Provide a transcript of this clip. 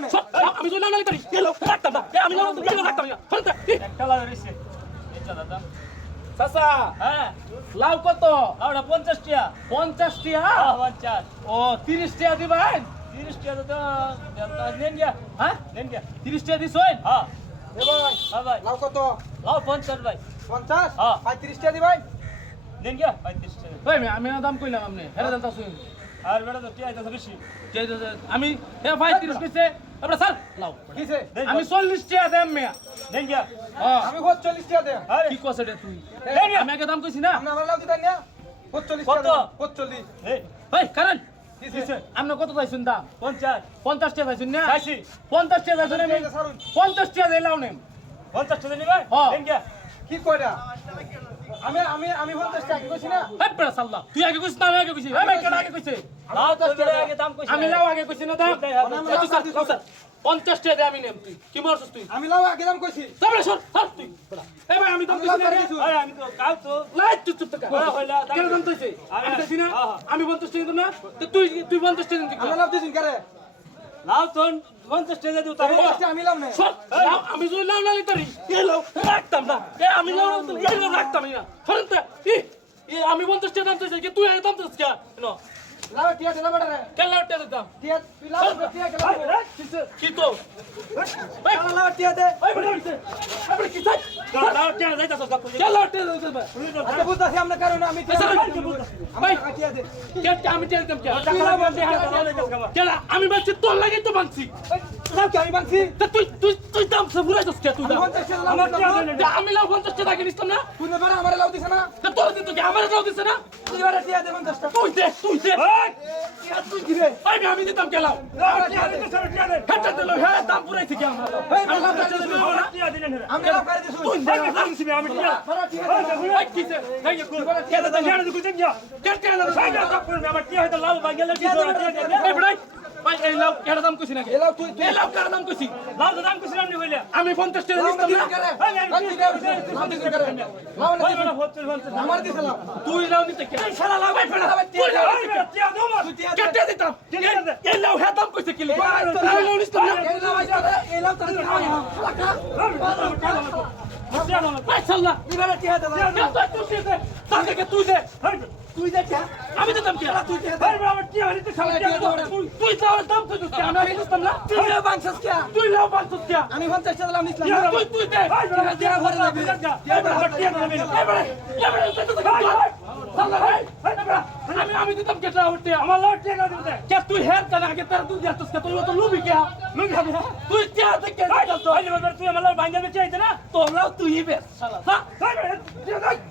দিলাম না আমি যদি লাগালি করি এলো রাখতাম না আমি রাখতাম না ফোনটা একটা লাউ রইছে এটা দাদা চাচা হ্যাঁ লাউ কত লাউটা 50 টাকা 50 টাকা হ্যাঁ 50 ও 30 টাকা দিবেন 30 টাকা তো নেন গিয়া হ্যাঁ নেন গিয়া 30 টাকা দিছেন হ্যাঁ এ ভাই হ্যাঁ ভাই লাউ কত লাউ 50 ভাই 50 হ্যাঁ। 35 টাকা দি ভাই নেন গিয়া 35 টাকা ভাই আমি না দাম কইলাম আপনি হেরে দাম তাছুন আর বেটা তো টিয়া তো বেশি আমি এ ভাই 30 কইছে আমরা স্যার লাউ কিছে আমি 40 টাকা দেম মিয়া নেন গিয়া হ্যাঁ আমি 40 টাকা দেন আরে কি কইছ রে তুই এই আমি আগে দাম কইছি না আপনি আমার লাউ দিতেন না 45 কত? টাকা 45 এই ভাই কারণ কিছে আপনি কত চাইছেন দাম 50 50 টাকা চাইছেন না চাইছি 50 টাকা চাইছেন আমি 50 টাকা দিলাম নেম 50 টাকা নিবে হ্যাঁ। নেন গিয়া কি কয়টা আমি 50 টাকা কইছি না এই বেড়া সাল্লা তুই আগে কইছিস না আমি আগে কইছি এই ভাই কেডা আগে কইছে লাউ তো আগে দাম কইছি আমি লাউ আগে কইছি না দাম এই তুই স্যার 50 টাকা দে আমি নেম তুই কি মারছস তুই আমি লাউ আগে দাম কইছি তারপরে সর সর তুই এই ভাই আমি দাম কইছি না আরে আমি তো কাল তো লাই তুই চুপ থাক হ্যাঁ, হইলা, দাম কেন দাম কইছে আমি কইছি না আমি 50 টাকা দিতাম না তো তুই 50 টাকা দিবি আমরা লাউ দিছেন কারে লাউ তো 50 টাকা দিও তাহলে 50 টাকা আমি লাউ না সর লাউ আমি যদি লাউ না লিতারি এই লাউ রাখতাম না আমি লাউ এই লাউ রাখতাম না সরেন তো আমি 50 টাকা দাম কইছি কি তুই দাম কইছিস কেন লাউ টিয়া দেনা বড় রে কেন লাউ টাকা দিতাম টিয়া তুই লাউ টিয়া কে লাউ কি তো এই লাউ টিয়া দে এই বড় হইছে আপনি কি চাই লাউ টাকা যাইতাছ গপ কেন লাউ টাকা দিতাম আচ্ছা বুঝতাছি আমরা কারণ আমি টিয়া ভাই আমরা টিয়া দে কে আমি টাকা দিতাম কে টাকা লাউ বন্ধে হাতে লাউ খাবা কেন আমি বলছি তোর লাগে তো বানছি লাউ কি আমি বানছি তা তুই দাম সব ঘুরাইছস কে তুই দাম 50 টাকা লাউ আমার টিয়া দেন তা আমি লাউ 50 টাকা কিনিস না তুই না আমার লাউ দিছ না তা তোর দিন তোকে আমার লাউ দিছে না তুই এবারে টিয়া দে 50 টাকা তুই দে টিয়া তুই দিবে আমি দিতাম কে লাউ টিয়া দিতে সব টিয়া দেন হেটা দিল হে দাম পুরাইছে কি আমার এই আমি লাউ 50 টাকা দিলাম না টিয়া দিলেন হেরা আমি লাউ করে দিছু তুই দে আমি টিয়া বড় টিয়া এই কিছে এই কে দাদা টিয়া দিতে কুচে গিয়া কে দাদা ভাই যা কাপ করে আমার টিয়া হয়তো লাউ বাঙ্গেলে কি তোরা টিয়া দে এই বড়াই ভাই এই লাউ কেডা দাম কইছি নাকি এই লাউ তুই এই লাউ কেডা দাম কইছি লাউ তো দাম কুছিলাম নি হইলা আমি 50 টাকা লাউ দিতাম দিছ না করে লাউ দিছ করে লাউ ভাই না বড় হচ্ছে হচ্ছে আমার দিছ লাউ তুই লাউ নিতে কে শালা লাউ ভাই ফেড়া তুই লাউ নিতে টিয়া দাও তুই টিয়া কেটে দিতাম এই লাউ হে দাম কইছে কি লাউ লাউ নিতাম না এই লাউ তোর ভাই শালা এবারে টিয়া দে তুই দে তাকে তুই দে তুই দে টিয়া আমি দিতাম কে তুই টিয়া ভাই আমার টিয়া হইতে সব টিয়া দাও তুই তাহলে দাম কইছিস কে আমি দিতাম না তুই বানছস কে তুই লাউ বানছিস কে আমি 50 টাকা লাউ নিছিলাম তুই দে ভাই টিয়া ঘরে লাগবে আমার টিয়া দাও আমি দিতাম কেটে উঠতে আমার লাউ টিয়া দাও দিতে কে তুই হের কেন আগে তার তুই যাচ্ছিস কে তুই তো লুবি কে লুঙ্গি খাবি তুই কে থেকে ভাই তুই আমার লাউ বাঙ্গেলে চাইতে না তোমরাও তুই বেশ শালা ভাই টিয়া দাও